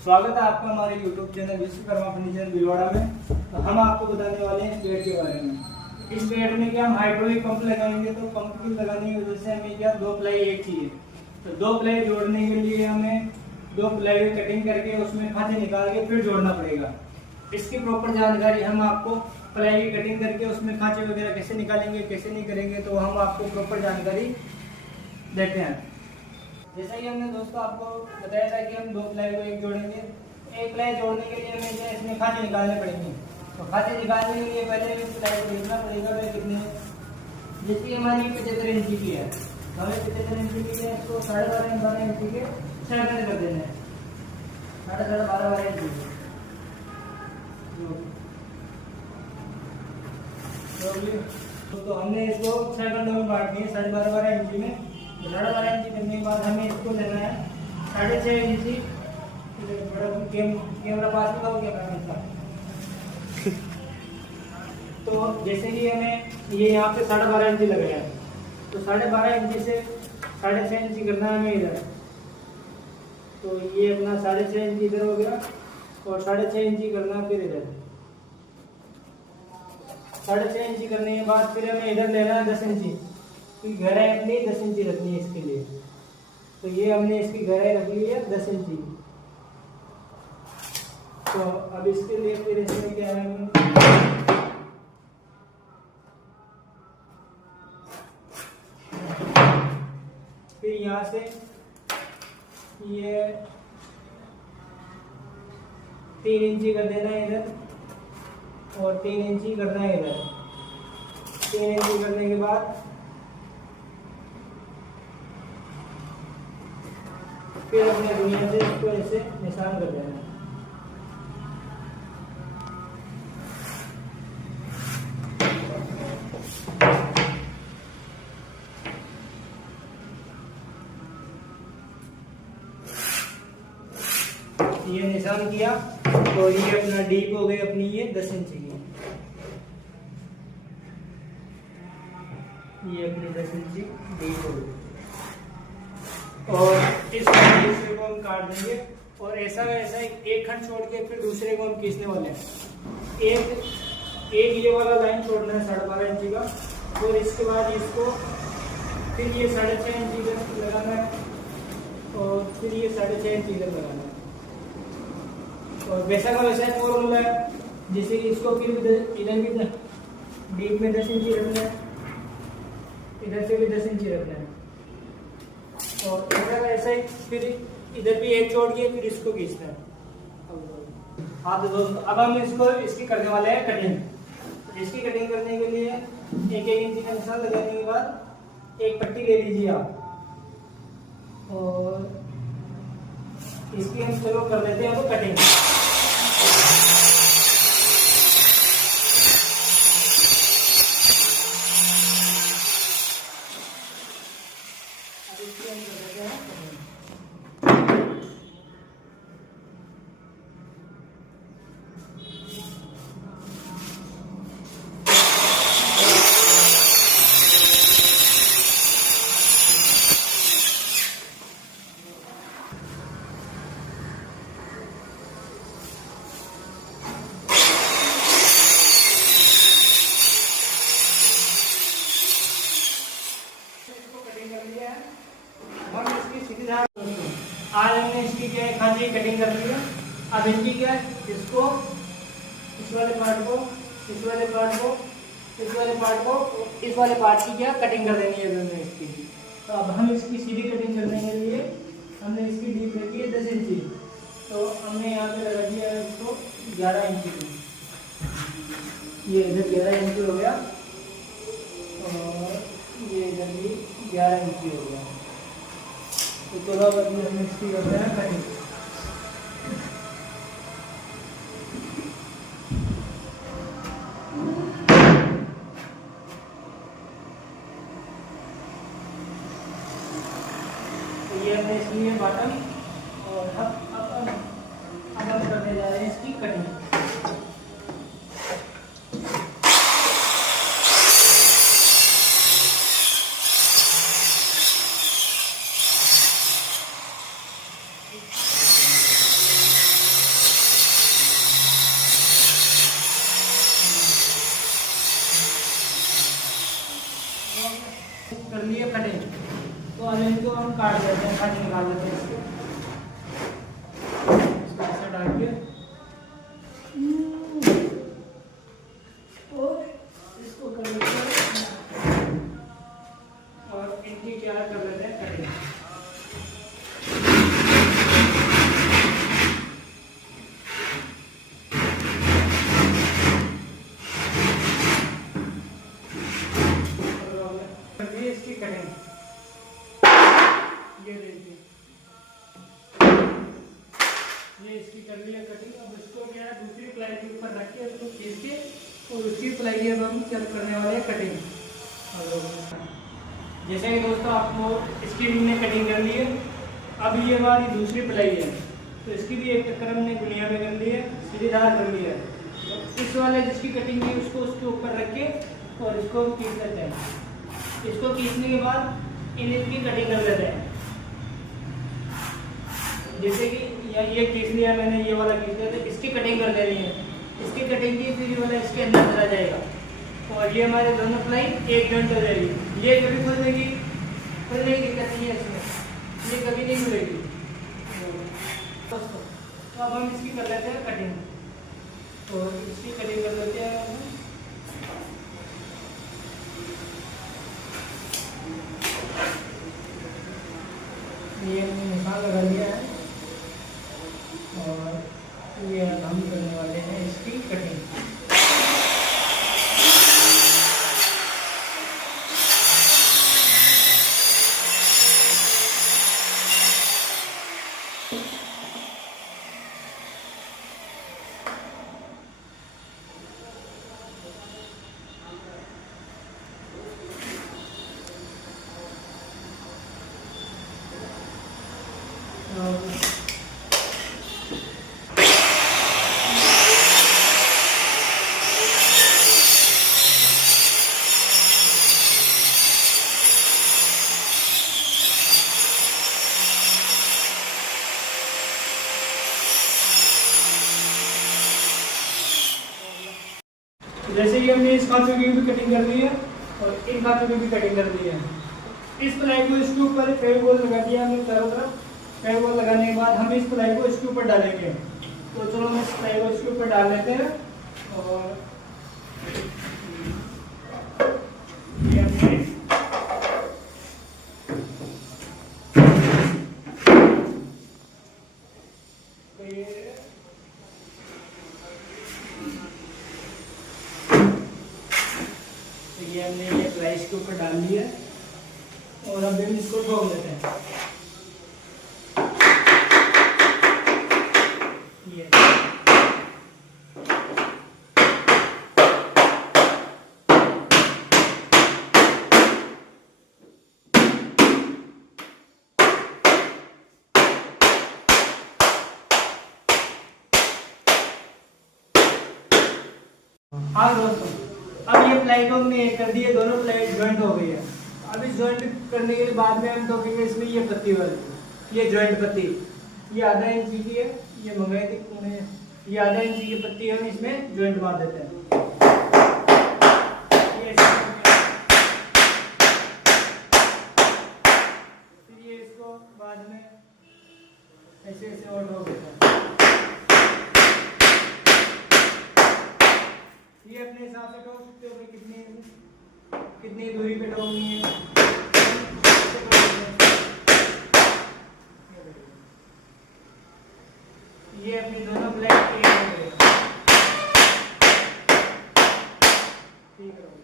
स्वागत है आपका हमारे YouTube channel Vishwakarma furniture Bhilwara में। तो हम आपको बताने वाले हैं इस बेड के बारे में। इस बेड में क्या हम हाइड्रोलिक पंप लगाएंगे, तो पंप की लगाने की वजह से हमें क्या दो प्लाई एक चाहिए। तो दो प्लाई जोड़ने के लिए हमें दो प्लाई कटिंग करके उसमें खांचे निकाल के फिर जोड़ना पड़ेगा। इसकी प्रॉपर जानकारी हम आपको प्लाई की कटिंग करके उसमें खांचे वगैरह कैसे निकालेंगे कैसे नहीं करेंगे, तो हम आपको प्रॉपर जानकारी देते हैं। जैसा कि हमने दोस्तों आपको बताया था कि हम दो प्लाई को एक जोड़ेंगे। एक प्लाई जोड़ने के लिए हमें क्या इसमें खांचे निकालने पड़ेंगे। तो खांचे निकालने के लिए पहले इस प्लाई को देखना पड़ेगा वह कितने, जिसकी हमारी 75 इंची की है। तो हमें 75 इंची की है, इसको 12.5 इंची के 6 खंड कर देना है। 12.5 इंची तो हमने इसको 6 खंडों में बांट दिए 12.5 इंची में। 12.5 इंची करने के बाद हमें इसको लेना है 6.5 इंची। कैमरा पास में हो गया। तो जैसे कि हमें ये यहाँ पे 12.5 इंची लगाया है, तो 12.5 इंची से 6.5 इंची करना है हमें इधर। तो ये अपना 6.5 इंची इधर हो गया और 6.5 इंची करना है फिर इधर। 6.5 इंची करने के बाद फिर हमें इधर लेना है 10 इंची की गहराई, अपनी 10 इंची रखनी है इसके लिए। तो ये हमने इसकी गहराई रख ली है 10 इंची। तो अब इसके लिए फिर इसमें क्या है, फिर यहाँ से ये 3 इंची कर देना है इधर और 3 इंची करना है इधर। 3 इंची करने के बाद फिर अपने दुनिया से इसको ऐसे निशान कर देना है। ये निशान किया और ये अपना डीप हो गई अपनी ये 10 इंची की। ये अपनी 10 इंची डीप हो गई और इस दूसरे को हम काट देंगे और ऐसा वैसा एक खंड छोड़ के फिर दूसरे को हम खींचने वाले हैं। एक ये वाला लाइन छोड़ना है 12.5 इंची का और इसके बाद इसको फिर ये 6.5 इंची इधर लगाना है और फिर ये 6.5 इंची इधर लगाना है। और वैसा का वैसा फॉर्मूला है, जैसे इसको फिर इधर भी डीप में 10 इंची रखना है, इधर से भी 10 इंची रखना है और ऐसा का ऐसा ही फिर इधर भी एक छोड़ के फिर इसको खींचना है। हाँ तो दोस्तों अब हम इसकी करने वाले हैं कटिंग। इसकी कटिंग करने के लिए 1-1 इंची का निशान लगाने के बाद एक पट्टी ले लीजिए आप और इसकी हम चलो कर लेते हैं अब कटिंग। आज हमने इसकी क्या है खांचे की कटिंग कर ली है। अब इनकी क्या है, इसको इस वाले पार्ट को इस वाले पार्ट को इस वाले पार्ट को इस वाले पार्ट की क्या कटिंग कर देनी है हमने इसकी। तो अब हम इसकी सीधी कटिंग करने के लिए हमने इसकी डीप रखी है 10 इंची। तो हमने यहाँ पे लगा दिया है इसको 11 इंची की। ये इधर 11 इंची हो गया और ये इधर भी 11 इंची हो गया। तो चलो अब हम इसकी करते हैं कटिंग। तो ये हमने इसलिए बॉटम और अब हम करने जा रहे हैं इसकी कटिंग। हम काट देते हैं, खाली निकाल देते हैं इसको ऐसे डाल के और इसको कर लेते हैं और इनकी क्या कर लेते हैं कटिंग। इसकी कटिंग ये देखिए, ये इसकी कर लिया कटिंग। अब इसको क्या है दूसरी प्लाई के ऊपर रख के उसको खींच के और उसकी प्लाई अब हम क्या करने वाले हैं कटिंग। जैसे कि दोस्तों आपको इसकी हमने कटिंग कर ली है, अब ये हमारी दूसरी प्लाई है तो इसकी भी एक टक्कर हमने गुनिया में कर ली है, सीधीदार कर लिया है। इस वाले जिसकी कटिंग की उसको उसके ऊपर रख के और इसको खींच लेते हैं। इसको खींचने के बाद इनकी कटिंग कर लेते हैं। जैसे कि ये खींच लिया मैंने, ये वाला खींच लिया, तो इसकी कटिंग कर देनी है। इसकी कटिंग की फिर ये वाला इसके अंदर चला जाएगा और ये हमारे दोनों प्लाई एक जॉइंट हो जाएगी। ये कभी खुलेगी दिक्कत नहीं है इसमें, ये कभी नहीं खुलेगी। तो अब हम इसकी कर लेते हैं कटिंग, तो इसकी कटिंग कर लेते हैं हम। ये हमने निशान लगा लिया है और ये हम करने वाले हैं इसकी कटिंग। जैसे कि हमने इस खांचों की भी कटिंग कर दी है और इन खांचों की भी कटिंग कर दी है। इस प्लाई को इसके ऊपर फेविकोल लगा दिया हमने चारों तरफ। फेविकोल लगाने के बाद हम इस प्लाई को इसके ऊपर डालेंगे। तो चलो हम इस प्लाई को इसके ऊपर डाल लेते हैं और ये हमने ये प्लाई इसके ऊपर डाल लिया और अब हम इसको ठोक लेते हैं। ये हाँ दोस्तों, अब ये प्लाई को हमने कर दिए, दोनों प्लाई ज्वाइंट हो गई है। अब इस ज्वाइंट करने के बाद में हम ठोकेंगे इसमें ये पत्ती वाली, ये ज्वाइंट पत्ती, ये आधा इंच की है, ये मंगाई थी, ये आधा इंच की पत्ती हम इसमें ज्वाइंट मार देते हैं। फिर ये इसको बाद में ऐसे ऐसे और ठोक देते हैं। ये अपने हिसाब से ठोक सकते हो कि कितनी दूरी पे ठोकनी है। ये अपनी दोनों ब्लैक ठीक है।